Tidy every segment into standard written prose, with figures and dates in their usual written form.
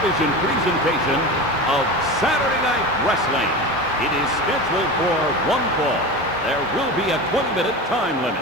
television presentation of Saturday Night Wrestling. It is scheduled for one fall. There will be a 20-minute time limit.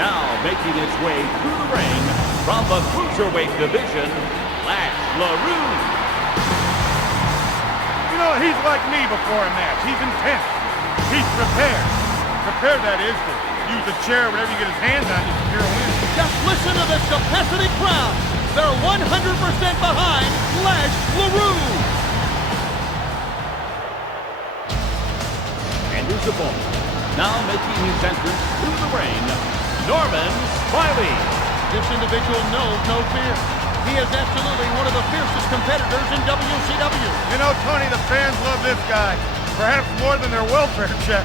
Now making his way through the ring from the cruiserweight division, Leroux. You know, he's like me before a match. He's intense. He's prepared. Prepared, that is, to use a chair, whatever you get his hands on, you secure a win. Just listen to this capacity crowd. They're 100% behind Leroux. And his opponent, now making his entrance through the ring, Smiley. This individual knows no fear. He is absolutely one of the fiercest competitors in WCW. You know, Tony, the fans love this guy. Perhaps more than their welfare check.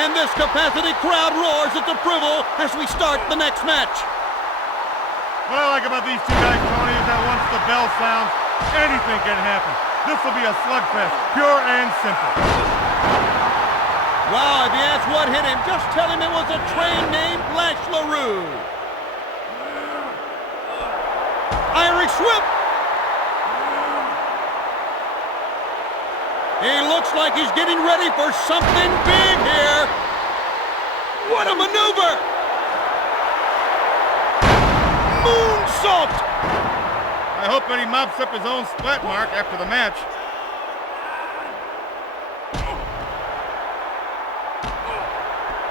And this capacity crowd roars its approval as we start the next match. What I like about these two guys, Tony, is that once the bell sounds, anything can happen. This will be a slugfest, pure and simple. Wow, if you ask what hit him, just tell him it was a train named Leroux. Irish whip. He looks like he's getting ready for something big here. What a maneuver! Moonsault! I hope that he mops up his own splat mark after the match.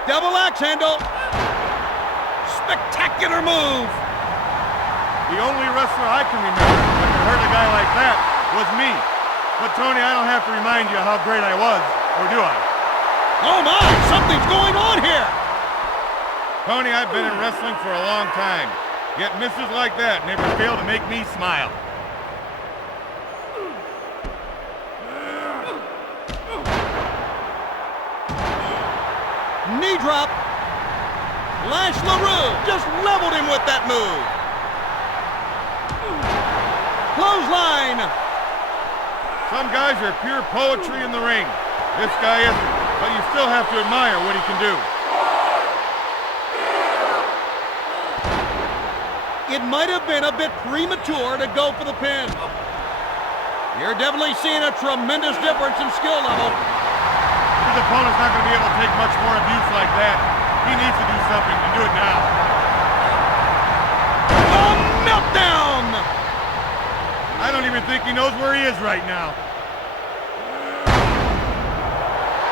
Double axe handle. Spectacular move. The only wrestler I can remember that could hurt a guy like that was me. But Tony, I don't have to remind you how great I was, or do I? Oh my, something's going on here! Tony, I've been in wrestling for a long time, yet misses like that never fail to make me smile. Knee drop. Leroux just leveled him with that move. Clothesline. Some guys are pure poetry in the ring. This guy isn't, but you still have to admire what he can do. It might have been a bit premature to go for the pin. You're definitely seeing a tremendous difference in skill level. His opponent's not going to be able to take much more abuse like that. He needs to do something and do it now. A meltdown! I don't even think he knows where he is right now.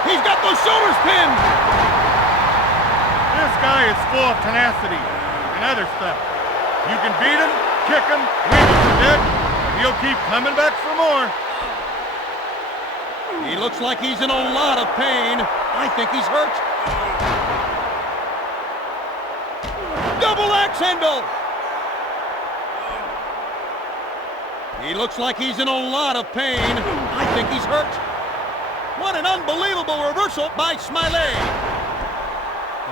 He's got those shoulders pinned! This guy is full of tenacity and other stuff. You can beat him, kick him, leave him for dead, but he'll keep coming back for more. He looks like he's in a lot of pain. I think he's hurt. Double axe handle! He looks like he's in a lot of pain. I think he's hurt. What an unbelievable reversal by Smiley.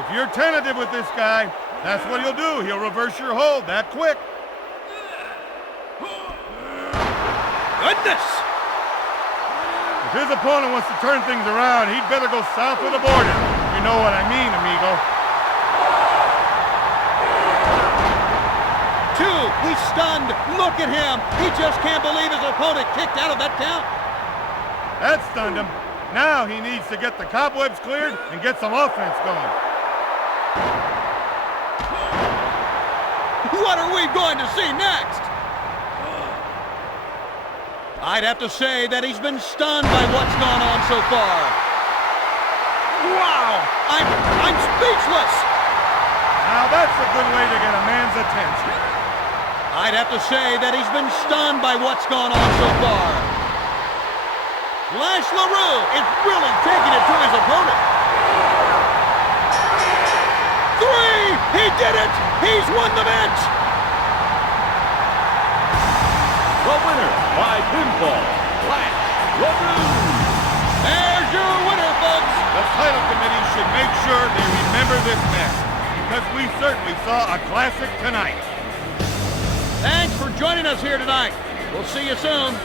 If you're tentative with this guy, that's what he'll do. He'll reverse your hold that quick. Goodness! If his opponent wants to turn things around, he'd better go south of the border. You know what I mean, amigo. Two, he's stunned. Look at him. He just can't believe his opponent kicked out of that count. That stunned him. Now he needs to get the cobwebs cleared and get some offense going. What are we going to see next? I'd have to say that he's been stunned by what's gone on so far. Wow! I'm speechless! Now that's a good way to get a man's attention. I'd have to say that he's been stunned by what's gone on so far. Leroux is really taking it to his opponent. 3! He did it! He's won the match! The winner by pinfall, Leroux. There's your winner, folks! The title committee should make sure they remember this match, because we certainly saw a classic tonight. Thanks for joining us here tonight. We'll see you soon.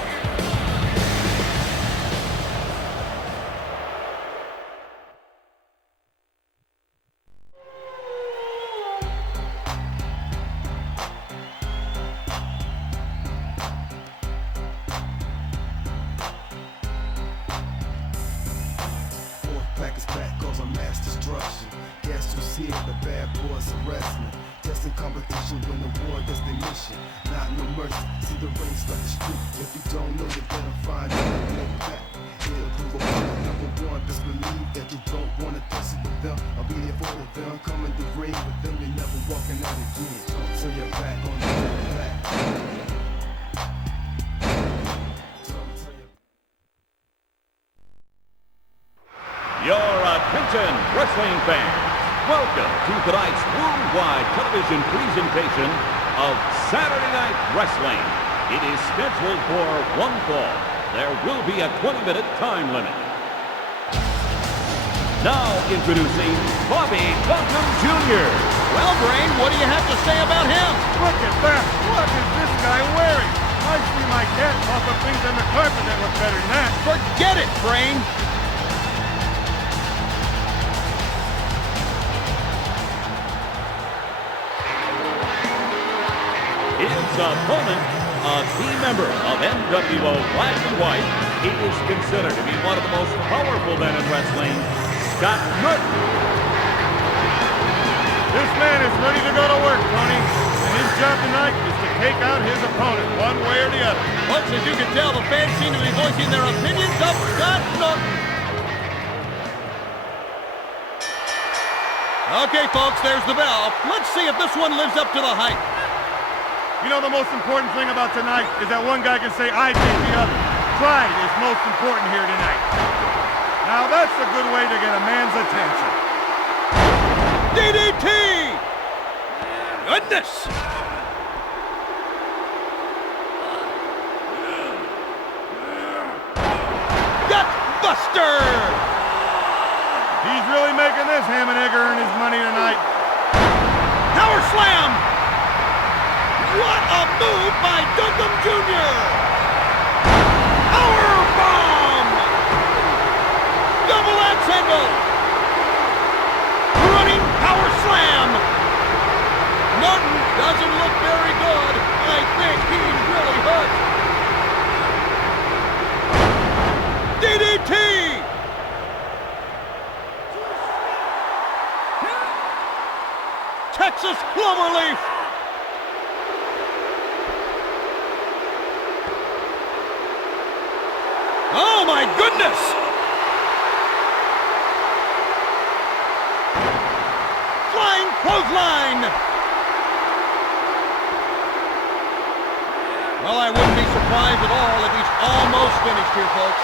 Your attention, wrestling fans. Welcome to tonight's worldwide television presentation of Saturday Night Wrestling. It is scheduled for one fall. There will be a 20-minute time limit. Now introducing Bobby Duncum Jr. Well, Brain, what do you have to say about him? Look at that. What is this guy wearing? I see my cat pop up things on the carpet that look better than that. Forget it, Brain. His opponent, a key member of NWO Black and White, he is considered to be one of the most powerful men in wrestling, Scott Norton. This man is ready to go to work, Tony. And his job tonight is to take out his opponent one way or the other. Folks, as you can tell, the fans seem to be voicing their opinions of Scott Norton. Okay, folks, there's the bell. Let's see if this one lives up to the hype. You know, the most important thing about tonight is that one guy can say, I beat the other. Pride is most important here tonight. Now, that's a good way to get a man's attention. DDT! Goodness! Gutbuster! He's really making this ham and egg earn his money tonight. Power slam! What a move by Duncum Jr. Power bomb! Double axe handle! Running power slam! Norton doesn't look very good. I think he's really hurt. DDT! Texas Cloverleaf! Oh my goodness! Flying clothesline! Well, I wouldn't be surprised at all if he's almost finished here, folks.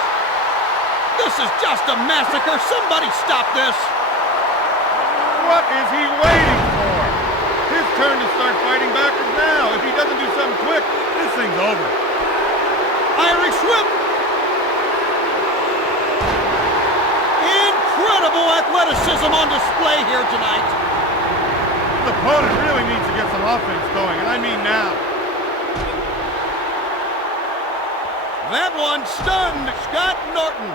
This is just a massacre. Somebody stop this! What is he waiting for? His turn to start fighting backwards now. If he doesn't do something quick, this thing's over. Irish whip! Incredible athleticism on display here tonight. His opponent really needs to get some offense going, and I mean now. That one stunned Scott Norton.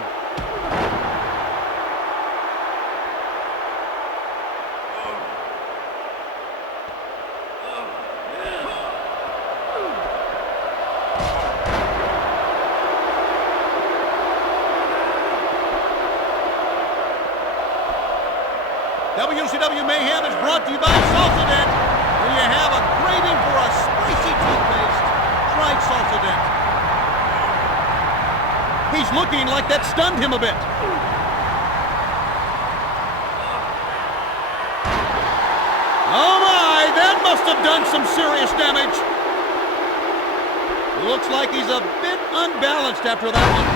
WCW Mayhem is brought to you by Salsa Dent. When you have a craving for a spicy toothpaste, try Salsa Dent. He's looking like that stunned him a bit. Oh my, that must have done some serious damage. Looks like he's a bit unbalanced after that one.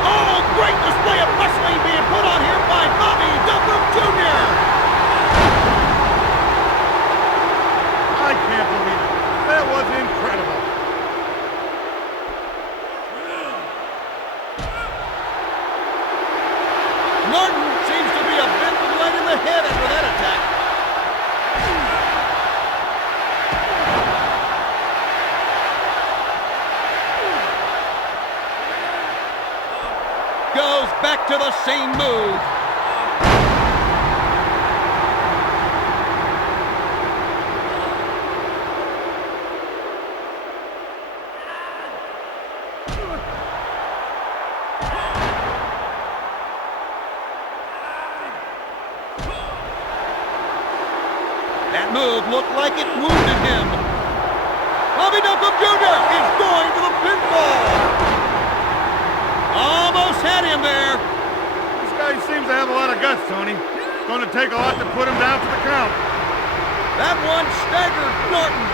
Oh, great display of wrestling being put on here by Bobby Duncum Jr. I can't believe it. That was incredible. Norton seems to be a bit light in the head after that attack. back to the same move. That move looked like it wounded him. Duncum Jr. is going to the pinfall. Almost had him there. This guy seems to have a lot of guts, Tony. It's going to take a lot to put him down for the count. That one staggered Norton.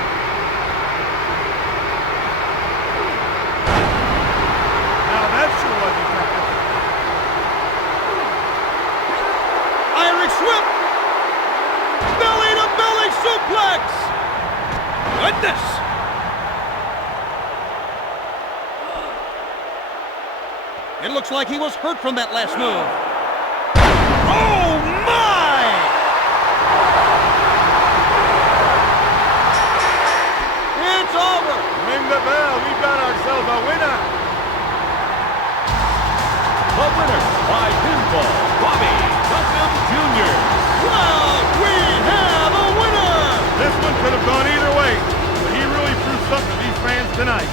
Now that sure was effective. Irish whip. Belly-to-belly suplex. Goodness. It looks like he was hurt from that last move. Oh, my! It's over. Ring the bell. We've got ourselves a winner. The winner by pinfall, Duncum Jr. Well, we have a winner! This one could have gone either way, but he really threw something to these fans tonight.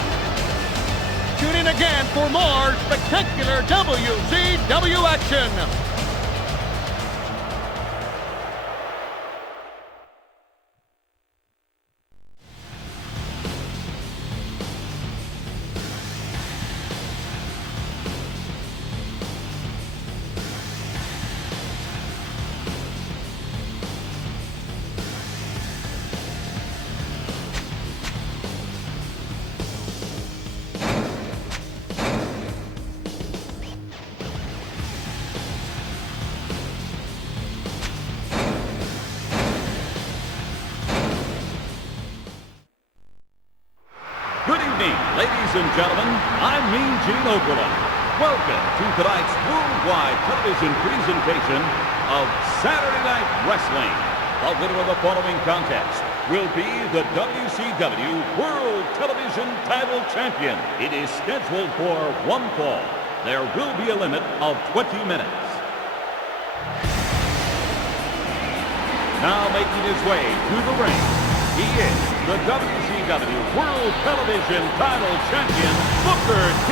Tune in again for more spectacular WCW action. Good evening, ladies and gentlemen. I'm Mean Gene Okerlund. Welcome to tonight's worldwide television presentation of Saturday Night Wrestling. The winner of the following contest will be the WCW World Television Title Champion. It is scheduled for one fall. There will be a limit of 20 minutes. Now making his way to the ring, he is the WCW World Television Title Champion, Booker T.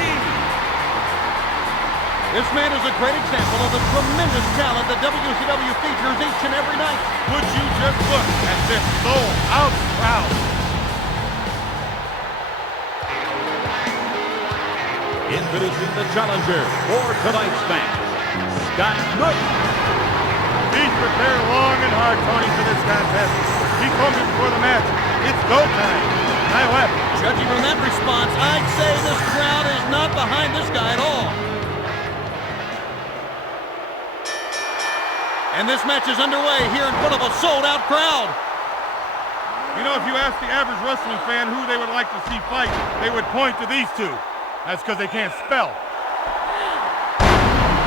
This man is a great example of the tremendous talent that WCW features each and every night. Would you just look at this sold-out crowd? Introducing the challenger for tonight's match, Scott Norton. He's prepared long and hard, Tony, for this contest. He told me before the match, it's go time. I left. Judging from that response, I'd say this crowd is not behind this guy at all. And this match is underway here in front of a sold-out crowd. You know, if you ask the average wrestling fan who they would like to see fight, they would point to these two. That's because they can't spell.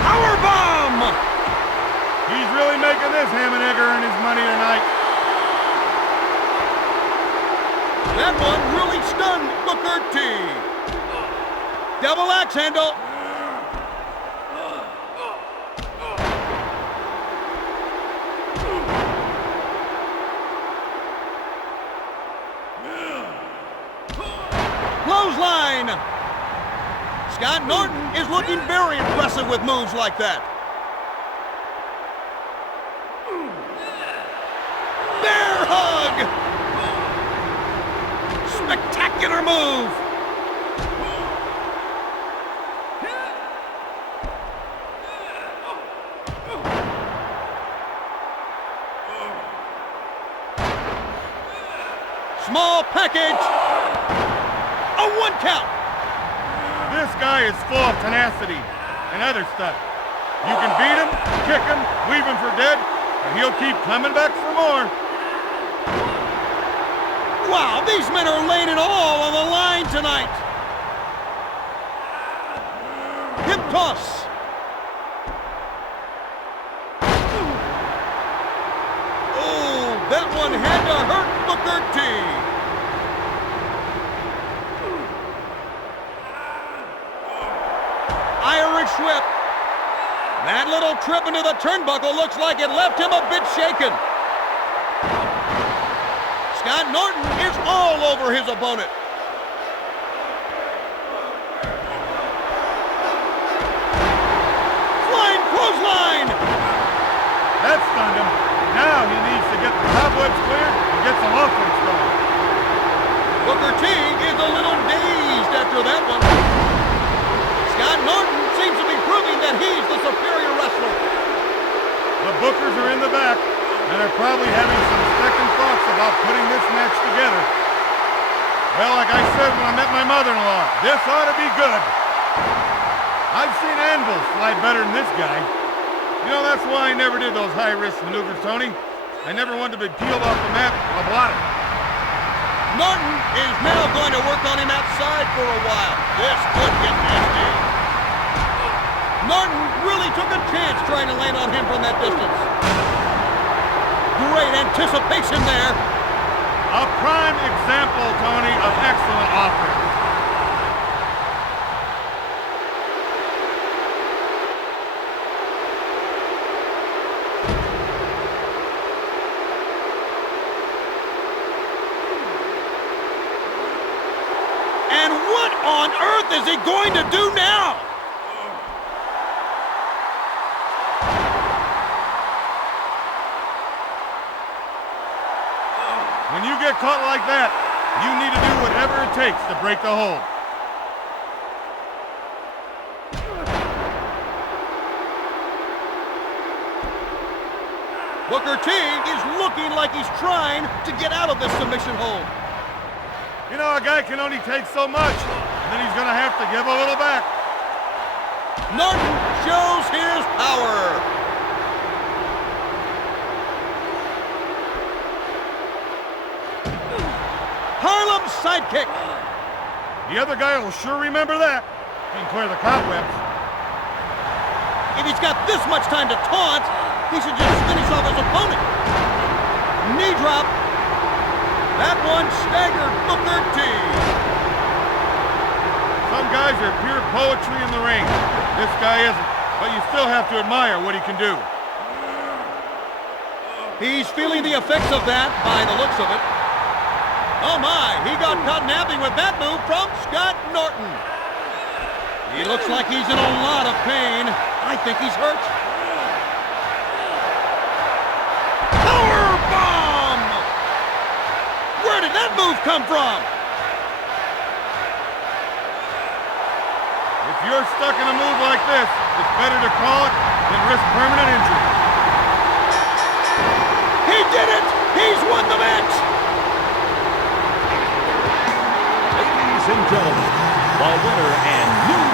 Powerbomb! He's really making this ham and egg earn his money tonight. That one really stunned Booker T. Double axe handle. Clothesline. Scott Norton is looking very impressive with moves like that. Bear hug. Spectacular move! Small package! A 1 count! This guy is full of tenacity and other stuff. You can beat him, kick him, leave him for dead, and he'll keep coming back for more. Wow, these men are laying it all on the line tonight. Hip toss. Oh, that one had to hurt Booker T. Irish whip. That little trip into the turnbuckle looks like it left him a bit shaken. Scott Norton is all over his opponent. Flying clothesline! That stunned him. Now he needs to get the cobwebs cleared and get some offense going. Booker T is a little dazed after that one. Scott Norton seems to be proving that he's the superior wrestler. The Bookers are in the back and are probably having some second thoughts about putting this match together. Well, like I said when I met my mother-in-law, this ought to be good. I've seen anvils fly better than this guy. You know, that's why I never did those high-risk maneuvers, Tony. I never wanted to be peeled off the mat of water. Norton is now going to work on him outside for a while. This could get nasty. Norton really took a chance trying to land on him from that distance. Great anticipation there. A prime example, Tony, of excellent offense. And what on earth is he going to do now? When you get caught like that, you need to do whatever it takes to break the hold. Booker T is looking like he's trying to get out of this submission hold. You know, a guy can only take so much, and then he's going to have to give a little back. Norton shows his power. Harlem's sidekick. The other guy will sure remember that. He can clear the cobwebs. If he's got this much time to taunt, he should just finish off his opponent. Knee drop. That one staggered Booker T. Some guys are pure poetry in the ring. This guy isn't, but you still have to admire what he can do. He's feeling the effects of that by the looks of it. Oh my, he got caught napping with that move from Scott Norton. He looks like he's in a lot of pain. I think he's hurt. Power bomb! Where did that move come from? If you're stuck in a move like this, it's better to call it than risk permanent injury. He did it! He's won the match! Ladies and gentlemen, the winner and new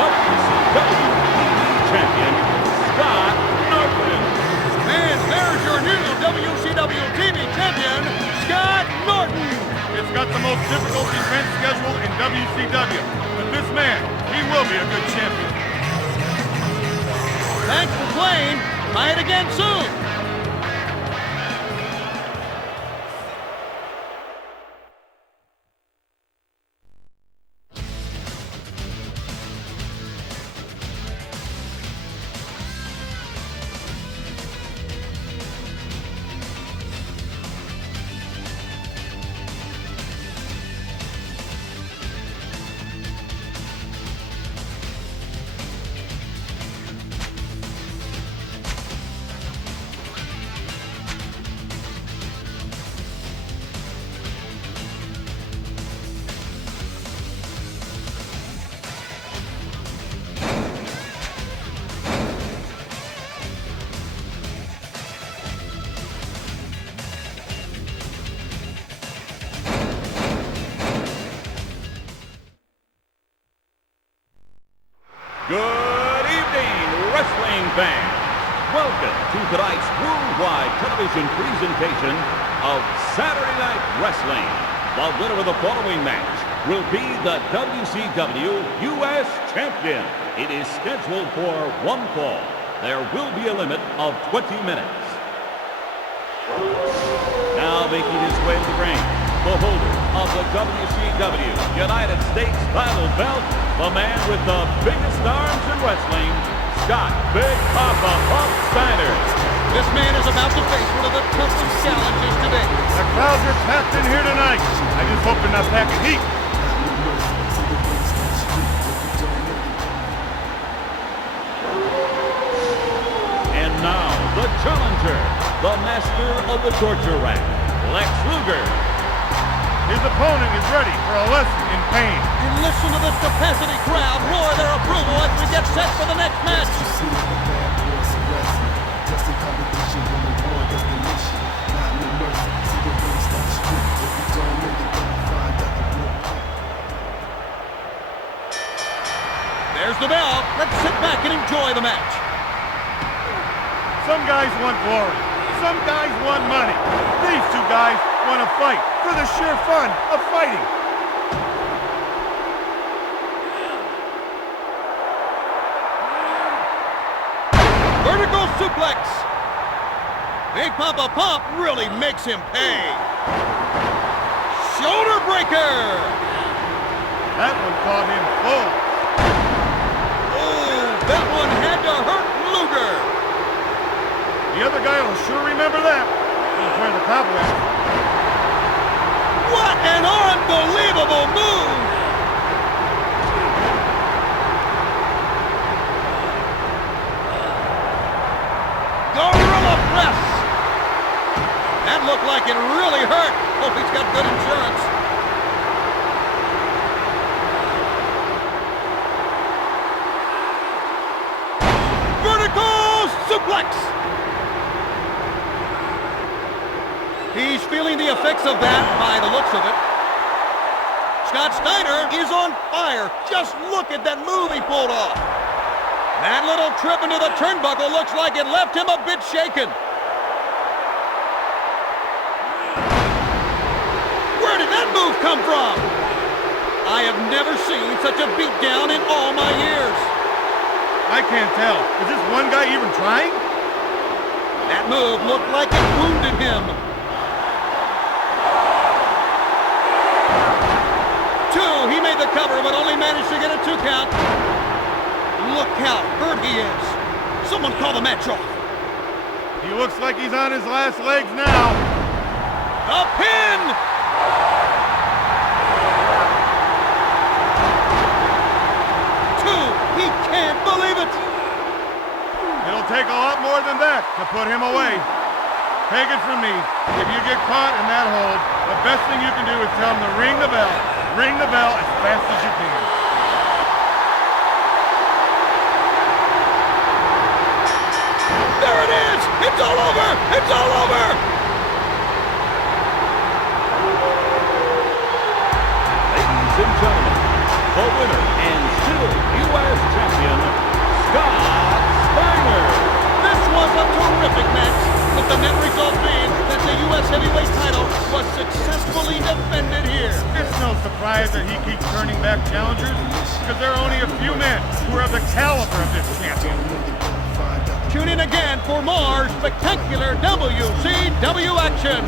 WCW champion, Scott Norton. And there's your new WCW TV champion, Scott Norton. It's got the most difficult defense schedule in WCW, but this man, he will be a good champion. Thanks for playing. Try it again soon. Good evening, wrestling fans. Welcome to tonight's worldwide television presentation of Saturday Night Wrestling. The winner of the following match will be the WCW US Champion. It is scheduled for one fall. There will be a limit of 20 minutes. Now making his way to the ring, the holder of the WCW United States title belt, the man with the biggest arms in wrestling, Scott Big Papa Pump Steiner. This man is about to face one of the toughest challenges today. The crowds are packed in here tonight. I just hope they're not packing heat. And now, the challenger, the master of the torture rack, Lex Luger. His opponent is ready for a lesson in pain. And listen to this capacity crowd roar their approval as we get set for the next match. There's the bell. Let's sit back and enjoy the match. Some guys want glory. Some guys want money. These two guys want to fight for the sheer fun of fighting. Vertical suplex. Big Papa Pump really makes him pay. Shoulder breaker. That one caught him full. Oh, that one had to hurt Luger. The other guy will sure remember that. He's wearing the cobweb. What an unbelievable move! Gorilla press! That looked like it really hurt. Hope he's got good insurance. Vertical suplex! He's feeling the effects of that by the looks of it. Scott Steiner is on fire. Just look at that move he pulled off. That little trip into the turnbuckle looks like it left him a bit shaken. Where did that move come from? I have never seen such a beatdown in all my years. I can't tell. Is this one guy even trying? That move looked like it wounded him. He made the cover, but only managed to get a 2 count. Look how hurt he is. Someone call the match off. He looks like he's on his last legs now. A pin! Two. He can't believe it. It'll take a lot more than that to put him away. Take it from me. If you get caught in that hold, the best thing you can do is tell him to ring the bell. Ring the bell as fast as you can. There it is! It's all over! It's all over! Ladies and gentlemen, the winner and still U.S. champion, Scott Steiner. This was a terrific match, with the net result being that the U.S. heavyweight title was successfully defended here. It's no surprise that he keeps turning back challengers, because there are only a few men who are of the caliber of this champion. Tune in again for more spectacular WCW action.